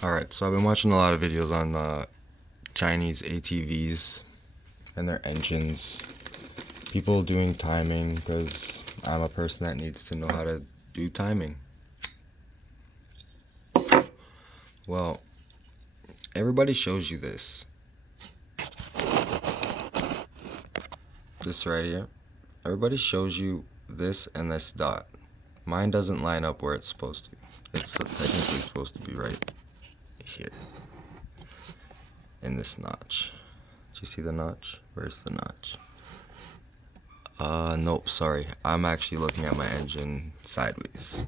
Alright, so I've been watching a lot of videos on Chinese ATVs and their engines. People doing timing, because I'm a person that needs to know how to do timing. Well, everybody shows you this. This right here. Everybody shows you this and this dot. Mine doesn't line up where it's supposed to. It's technically supposed to be right here. In this notch. Do you see the notch? Where's the notch? Nope, sorry. I'm actually looking at my engine sideways.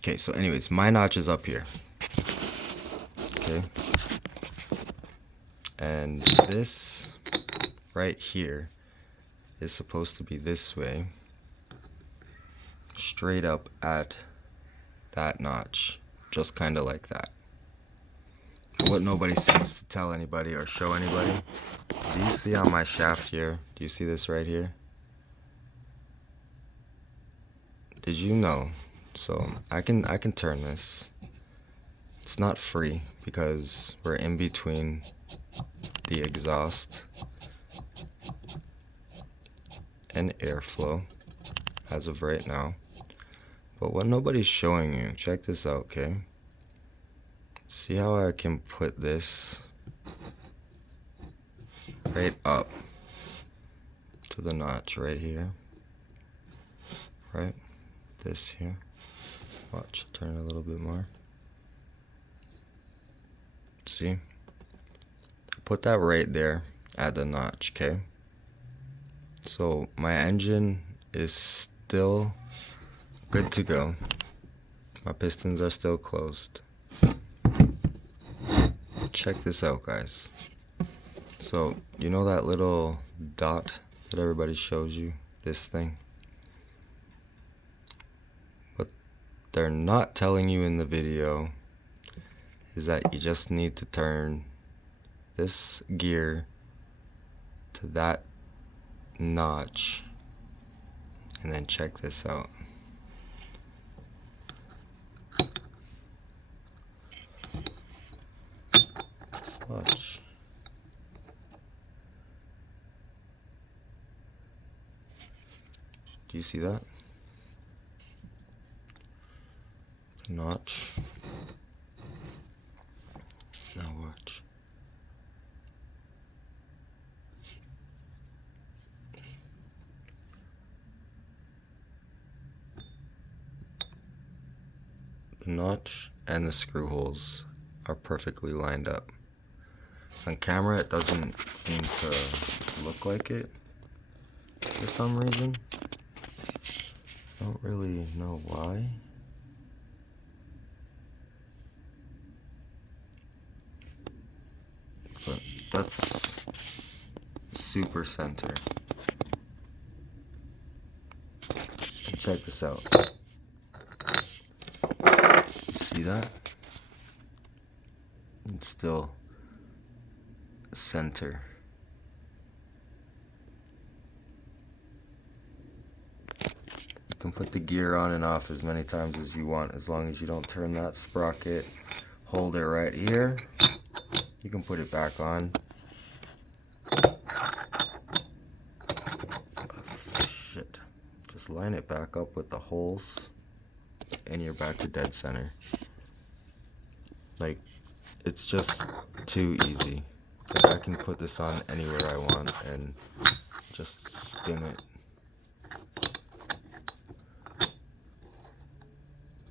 Okay, so anyways, my notch is up here. Okay. And this right here is supposed to be this way. Straight up at that notch. Just kind of like that. What nobody seems to tell anybody or show anybody. Do you see on my shaft here? Do you see this right here? Did you know? So I can turn this. It's not free because we're in between the exhaust and airflow as of right now. But what nobody's showing you, check this out, okay? See how I can put this right up to the notch right here, right? This here. Watch, turn a little bit more. See? Put that right there at the notch, okay? So my engine is still good to go. My pistons are still closed. Check this out, guys. So, you know that little dot that everybody shows you? This thing? What they're not telling you in the video is that you just need to turn this gear to that notch. And then check this out. Just watch. Do you see that? The notch. Now watch. The notch and the screw holes are perfectly lined up. On camera it doesn't seem to look like it for some reason. Don't really know why. But that's super center. And check this out. You see that? It's still center. You can put the gear on and off as many times as you want, as long as you don't turn that sprocket. Hold it right here. You can put it back on. Shit. Just line it back up with the holes and you're back to dead center. Like, it's just too easy. Like, I can put this on anywhere I want and just spin it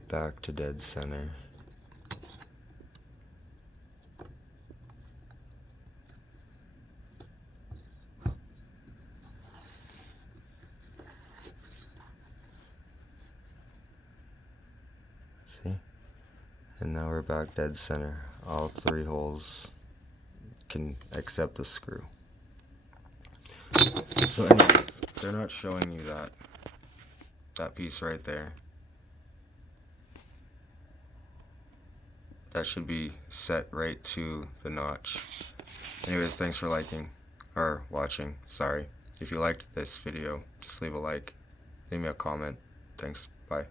back to dead center. See? And now we're back dead center. All three holes can accept the screw. So anyways, they're not showing you that piece right there. That should be set right to the notch. Anyways, thanks for liking or watching. Sorry. If you liked this video, just leave a like. Leave me a comment. Thanks. Bye.